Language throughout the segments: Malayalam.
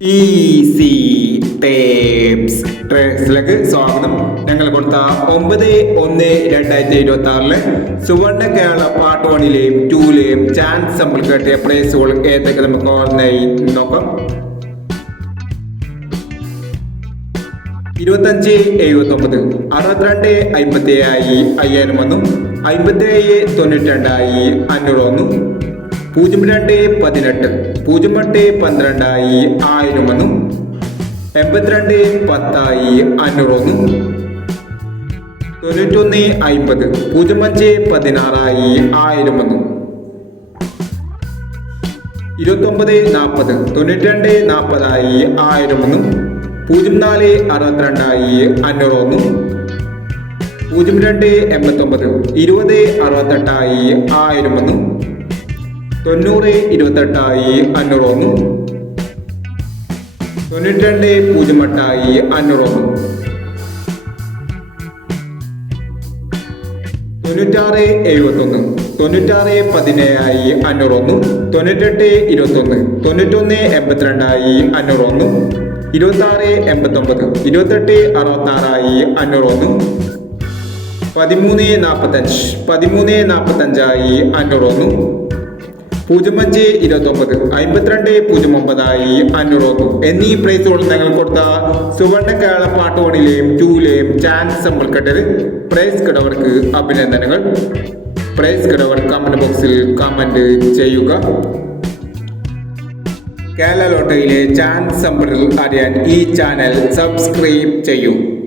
ഈസി സ്വാഗതം. ഞങ്ങൾ കൊടുത്ത ഒമ്പത് ഒന്ന് രണ്ടായിരത്തി ഇരുപത്തി ആറിലെ സുവർണ കേരള പാർട്ട് വണ്ണിലെയും ടൂലെയും ചാൻസ് നമ്മൾ കേട്ടിയ പ്രൈസുകൾ ഏതൊക്കെ നമുക്ക് ഓർമ്മയായി നോക്കാം. ഇരുപത്തഞ്ച് എഴുപത്തി ഒമ്പത് അറുപത്തിരണ്ട് അമ്പത്തി ഏഴായി അയ്യായിരം വന്നു. അമ്പത്തേഴ് തൊണ്ണൂറ്റി രണ്ടായി അഞ്ഞൂറ് വന്നു. പൂജ്യം രണ്ട് പതിനെട്ട് പൂജ്യം എട്ട് പന്ത്രണ്ടായി ആയിരം എന്നും എൺപത്തിരണ്ട് പത്തായി അഞ്ഞൂറ് വന്നു തൊണ്ണൂറ്റൊന്ന് അമ്പത് പൂജ്യം അഞ്ച് പതിനാറായി ആയിരം വന്നു ഇരുപത്തൊമ്പത് നാൽപ്പത് തൊണ്ണൂറ്റി രണ്ട് നാൽപ്പതായി ആയിരം എന്നും പൂജ്യം നാല് അറുപത്തിരണ്ടായി അഞ്ഞൂറ് വന്നു പൂജ്യം രണ്ട് എൺപത്തൊമ്പത് ഇരുപത് അറുപത്തെട്ടായി ആയിരം വന്നു തൊണ്ണൂറ് ഇരുപത്തെട്ടായി അഞ്ഞൂറ് വന്നു തൊണ്ണൂറ്റി രണ്ട് പൂജ്യം എട്ടായി അഞ്ഞൂറ് വന്നു തൊണ്ണൂറ്റാറ് എഴുപത്തൊന്ന്. തൊണ്ണൂറ്റാറ് പതിനേഴായി അഞ്ഞൂറ് ഒന്ന് തൊണ്ണൂറ്റെട്ട് ഇരുപത്തൊന്ന്. തൊണ്ണൂറ്റൊന്ന് എൺപത്തിരണ്ടായി അഞ്ഞൂറ് ഒന്ന് ഇരുപത്താറ് എൺപത്തൊമ്പത്. ഇരുപത്തെട്ട് അറുപത്താറായി അഞ്ഞൂറ് ഒന്ന് പതിമൂന്ന് നാൽപ്പത്തഞ്ച് പതിമൂന്ന് നാൽപ്പത്തഞ്ചായി അഞ്ഞൂറ് ഒന്ന് പൂജ്യം അഞ്ച് ഇരുപത്തൊമ്പത്. അമ്പത്തിരണ്ട് പൂജ്യം ഒമ്പതായി അഞ്ഞൂറ് ഒന്ന് എന്നീ പ്രൈസുകൾ ഞങ്ങൾ കൊടുത്ത സുവർണ കേരള പാട്ടുപണിയിലെയും ടൂലെയും ചാൻസ് നമ്മൾ കെട്ടത് പ്രൈസ് കിടവർക്ക് അഭിനന്ദനങ്ങൾ. പ്രൈസ് കിടവർ കമന്റ് ബോക്സിൽ കമന്റ് ചെയ്യുക. കേരള ലോട്ടറിയിലെ ചാൻസ് നമ്പറിൽ അറിയാൻ ഈ ചാനൽ സബ്സ്ക്രൈബ് ചെയ്യൂ.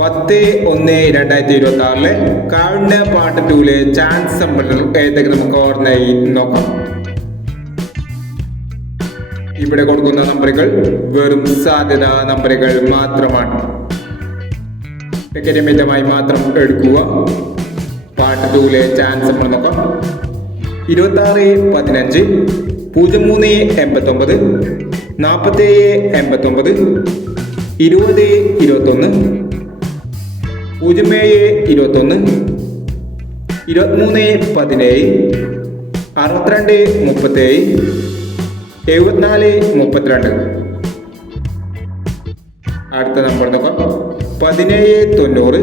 പത്ത് ഒന്ന് രണ്ടായിരത്തി ഇരുപത്തി ആറിലെ കാവിന്റെ പാട്ട് ടൂലെ ചാൻസ് ഏതൊക്കെ നമുക്ക് ഓർമ്മയായി നോക്കാം. ഇവിടെ കൊടുക്കുന്ന നമ്പറുകൾ വെറും സാധ്യത നമ്പറുകൾ മാത്രമാണ്. മിതമായി മാത്രം എടുക്കുക. പാട്ട് ടൂലെ ചാൻസ് നോക്കാം. ഇരുപത്തി ആറ് പതിനഞ്ച് പൂജ്യം മൂന്ന് എൺപത്തൊമ്പത് നാൽപ്പത്തേഴ് എൺപത്തൊമ്പത് ഇരുപത് ഇരുപത്തൊന്ന് പൂജ്യം ഏഴ് ഇരുപത്തൊന്ന് ഇരുപത്തിമൂന്ന് പതിനേഴ് അറുപത്തിരണ്ട് മുപ്പത്തേഴ് എഴുപത്തിനാല് മുപ്പത്തിരണ്ട്. അടുത്ത നമ്പർ നോക്കാം. പതിനേഴ് തൊണ്ണൂറ്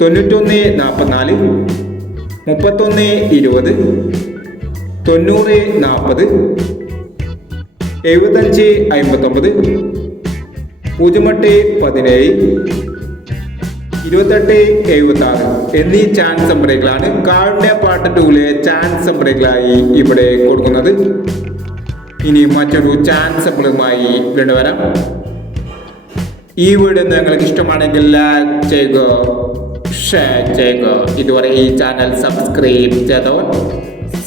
തൊണ്ണൂറ്റൊന്ന് നാൽപ്പത്തിനാല് മുപ്പത്തൊന്ന് ഇരുപത് തൊണ്ണൂറ് നാൽപ്പത് എഴുപത്തഞ്ച് അമ്പത്തൊമ്പത് പൂജ്യം എട്ട് പതിനേഴ് ഇരുപത്തെട്ട് എഴുപത്തി ആറ് എന്നീ ചാൻസ് നമ്പറുകളാണ് കാർഡിന്റെ പാട്ട് ടൂലെ ചാൻസ് നമ്പറുകളായി ഇവിടെ കൊടുക്കുന്നത്. ഇനി മറ്റൊരു ചാൻസ് നമ്പറുമായി വീണ്ടും വരാം. ഈ വീഡിയോ നിങ്ങൾക്ക് ഇഷ്ടമാണെങ്കിൽ ലൈക്ക് ചെയ്യുക ഷെയർ ചെയ്യുക. ഇതുവരെ ഈ ചാനൽ സബ്സ്ക്രൈബ് ചെയ്തവർ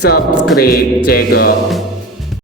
സബ്സ്ക്രൈബ് ചെയ്യുക.